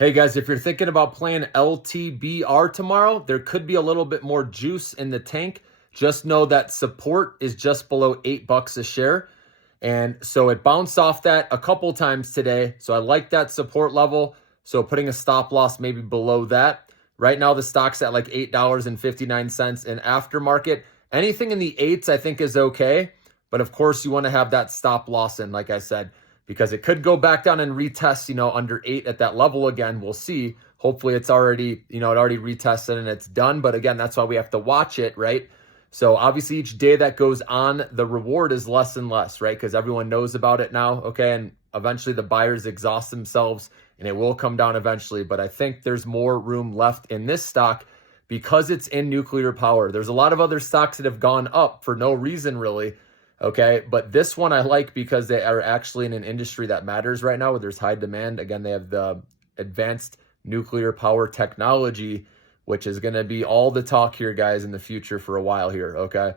Hey guys, if you're thinking about playing LTBR tomorrow, there could be a little bit more juice in the tank. Just know that support is just below $8 a share. And so it bounced off that a couple times today. So I like that support level. So putting a stop loss maybe below that. Right now the stock's at like $8.59 in aftermarket. Anything in the eights I think is okay. But of course you want to have that stop loss in, like I said, because it could go back down and retest, under 8 at that level again. We'll see. Hopefully it's already, it already retested and it's done. But again, that's why we have to watch it, right? So obviously each day that goes on, the reward is less and less, right? Because everyone knows about it now, okay? And eventually the buyers exhaust themselves and it will come down eventually. But I think there's more room left in this stock because it's in nuclear power. There's a lot of other stocks that have gone up for no reason really, okay? But this one I like because they are actually in an industry that matters right now where there's high demand. Again, they have the advanced nuclear power technology, which is going to be all the talk here, guys, in the future for a while here, okay?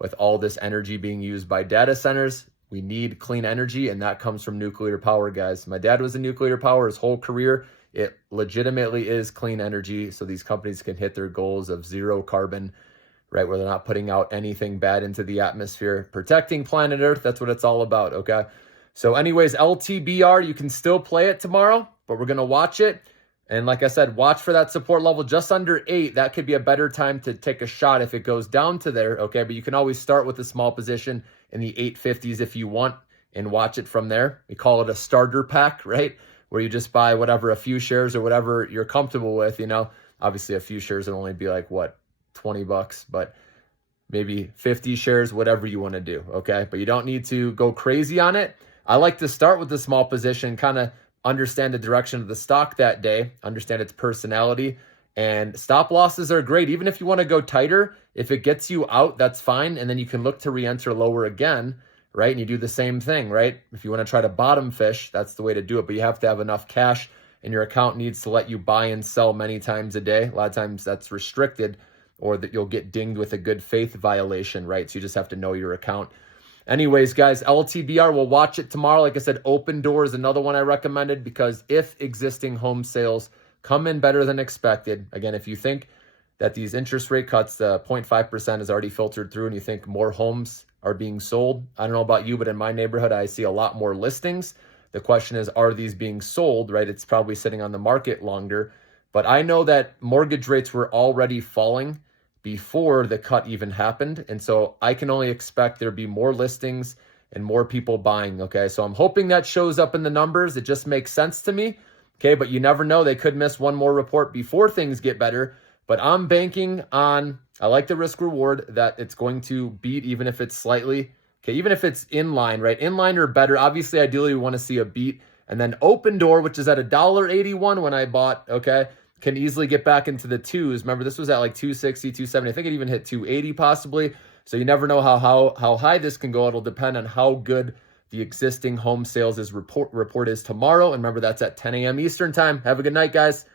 With all this energy being used by data centers, we need clean energy, and that comes from nuclear power, guys. My dad was in nuclear power his whole career. It legitimately is clean energy, so these companies can hit their goals of zero carbon, right, where they're not putting out anything bad into the atmosphere. Protecting planet Earth, that's what it's all about, okay? So anyways, LTBR, you can still play it tomorrow, but we're going to watch it. And like I said, watch for that support level just under 8. That could be a better time to take a shot if it goes down to there, okay? But you can always start with a small position in the 850s if you want and watch it from there. We call it a starter pack, right? Where you just buy whatever, a few shares or whatever you're comfortable with, Obviously, a few shares would only be like, what, $20, but maybe 50 shares, whatever you want to do, okay? But you don't need to go crazy on it. I like to start with a small position, kind of understand the direction of the stock that day, understand its personality, and stop losses are great. Even if you want to go tighter, if it gets you out, that's fine. And then you can look to re-enter lower again, right? And you do the same thing, right? If you want to try to bottom fish, that's the way to do it. But you have to have enough cash and your account needs to let you buy and sell many times a day. A lot of times that's restricted or that you'll get dinged with a good faith violation, right? So you just have to know your account. Anyways, guys, LTBR, we'll watch it tomorrow. Like I said, Opendoor is another one I recommended because if existing home sales come in better than expected, again, if you think that these interest rate cuts, the 0.5% is already filtered through and you think more homes are being sold, I don't know about you, but in my neighborhood, I see a lot more listings. The question is, are these being sold, right? It's probably sitting on the market longer. But I know that mortgage rates were already falling before the cut even happened. And so I can only expect there be more listings and more people buying, okay? So I'm hoping that shows up in the numbers. It just makes sense to me, okay? But you never know. They could miss one more report before things get better. But I'm banking on, I like the risk reward that it's going to beat even if it's slightly, okay? Even if it's in line, right? In line or better. Obviously, ideally, we want to see a beat. And then Opendoor, which is at $1.81 when I bought, okay? Can easily get back into the twos. Remember, this was at like 260, 270. I think it even hit 280 possibly. So you never know how high this can go. It'll depend on how good the existing home sales report is tomorrow. And remember, that's at 10 a.m. Eastern time. Have a good night, guys.